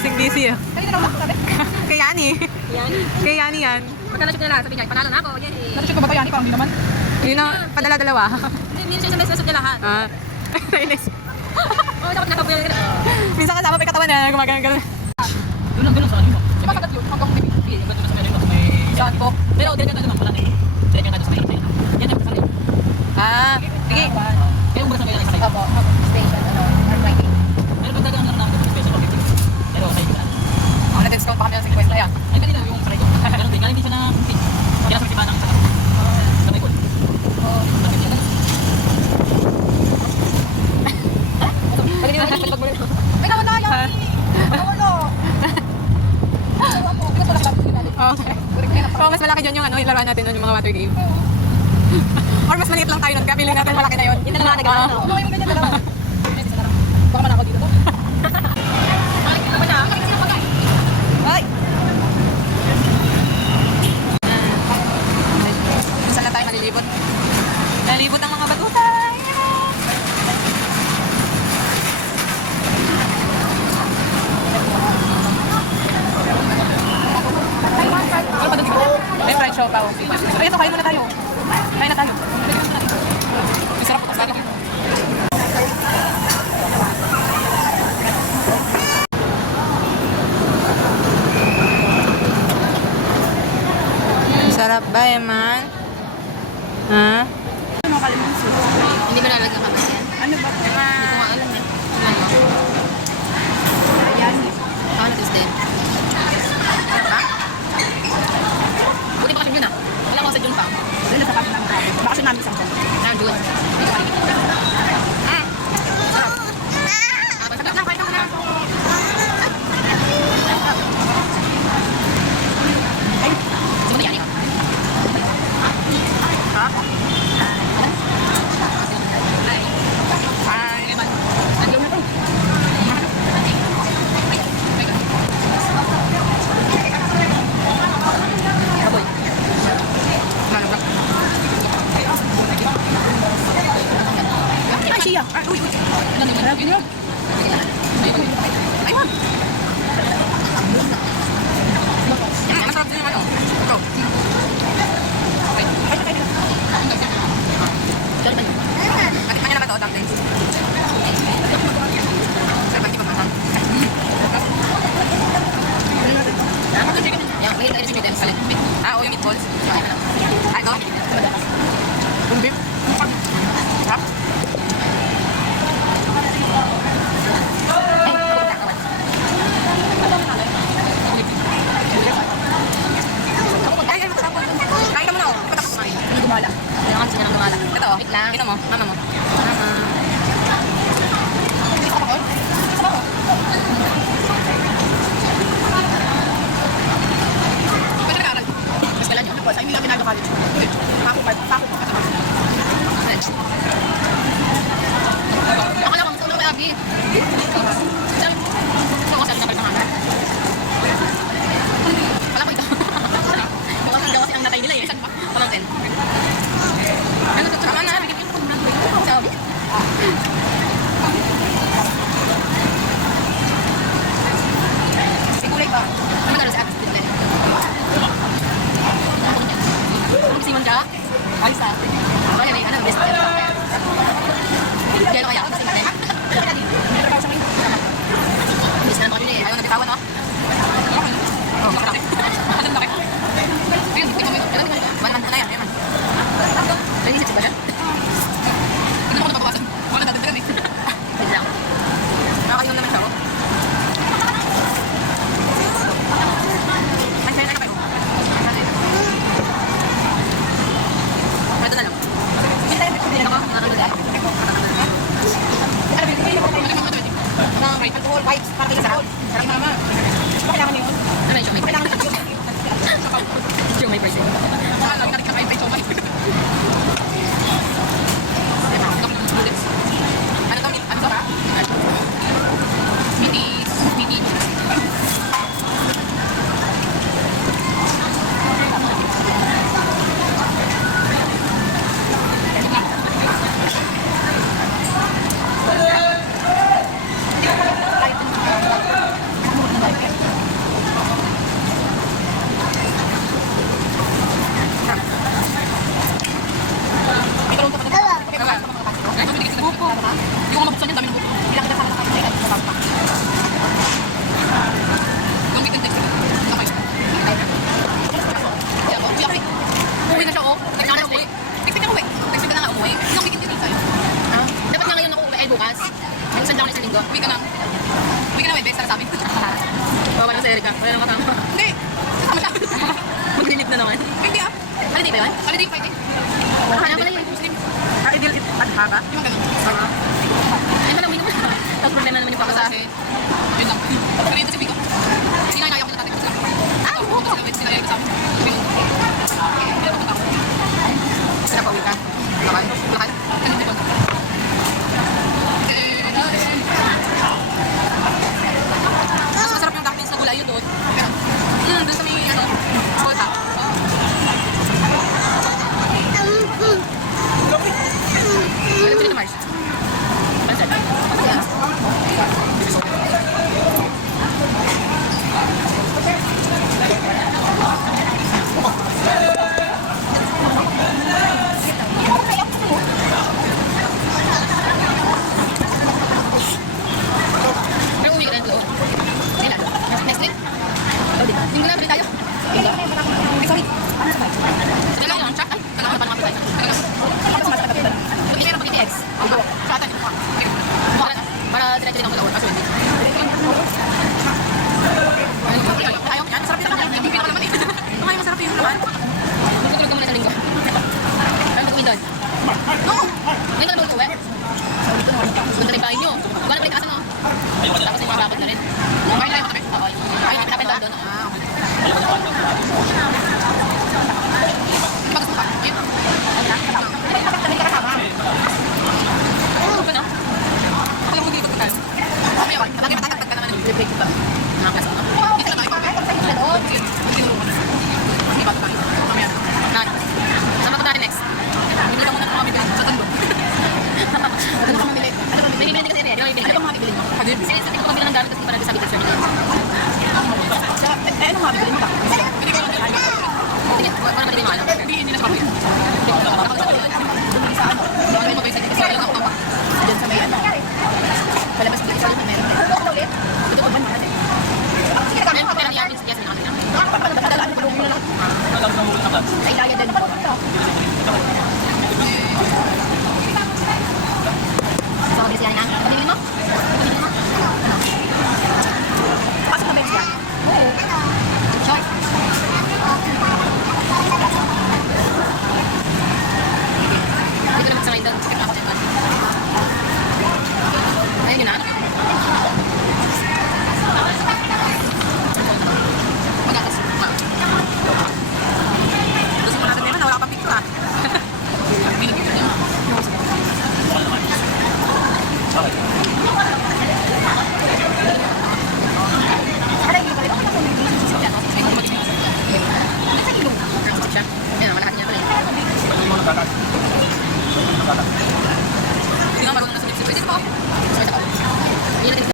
busy ah. Ako sabi. Kay Yani. Yan. Kay Yani yan. Pagka na-shoot nila, sabi niya, panalo na ako. Yan eh. Natushoot ko ba ito yan? Parang hindi naman. Yun ang padala-dalawa. Hindi, hindi na siya sa message niya lahat. ah. Nainis. Oo, dapat nakabuhay ka na. Minsan kasama pa katawan niya, gumagano-gano. Doon lang, doon lang sa kanino. Di ba sagat yun? Hanggang. Hindi, yung ganito sa kanino, may... Yan ko. Pero diretso tayo naman pala eh. Diretso tayo sa train. Yan yung kasali. Ah, sige. Kaya yung sa may lang isa Opo. Station. Ano? Or writing. Pero pag dadaan lang namin sa special market. Pero sa iba. Ako na-discount pa kami ng 50 na yan. Ay kanina yung sa radyo. Ganun din, ganun din siya na kaya sa katiba ng sa sa may goal. Pwede nyo na pag mo Ay, naman na yan! Ano? Opo. Bigas wala Okay. So, mas malaki dyan yung ano, ilaruan natin nun, yung mga water game. Or mas maliit lang tayo nun, kapiling natin malaki na yun. Yun na lang nagawa Oo. no? Ano yung ganyan? Baka manakaw dito. Ay! Saan na tayo malilibot? Nalibot ang mga batuta! Show pa. Ay, ito, kain muna tayo. Kain na tayo. Masarap ito. Bakit yun? Sarap ba, Eman? Ha? Hindi ba nalagyan ka ba yan? Ano ba? Hindi ko nga alam eh. Ano? Ayan. Ako na din. Kasi yun ah. Wala ko sa June pa. Na sa kasi ng. Baka namin isang tao. Na June. Ah. Sarap. Ah, pag sarap na, kain ka muna. Gusto mo na yan eh. Ha? Ay, Eman. Nandiyo na to. Baboy. Ano ba? Ay, Hindi ko mabuksan yung dami ng buto. Kailangan kita sama-sama sa ilan sa bangka. Yung meet and text. Okay. Kaya ako, uwi ako eh. Uwi na siya oh. Next na uwi. Next week na uwi. Next week na nga uwi. Yung meet and text sa'yo. Ha? Dapat nga ngayon ako uwi ay bukas. Yung sundown isang linggo. Uwi ka na. Uwi ka na uwi. Best na sabi. Bawa na sa Erika. Wala nang kasama. Hindi. Kasama siya. Maglilip na naman. Hindi ah. Holiday ba yun? Holiday Friday. Hanap mo na yun. Muslim. Ah, idil it adhara? Yung ganun. Ah. Tapos problema naman yung papa sa... Yun lang. Kami ito si Pico. Sinayaya ko sa tatay ko sila. Ah, oo! Ko sa amin. Sinayaya ko sa amin. Sinayaya ko sa amin. Sinayaya ko sa amin. Sinayaya ko sa amin. Yung love tayo. Ay, sa bayo? Dalawa lang siya. Ay, sa bayo? Pag Para dire-dire ako daw. Kaso hindi. Ayaw. Sarap ito lang. Hindi ko eh.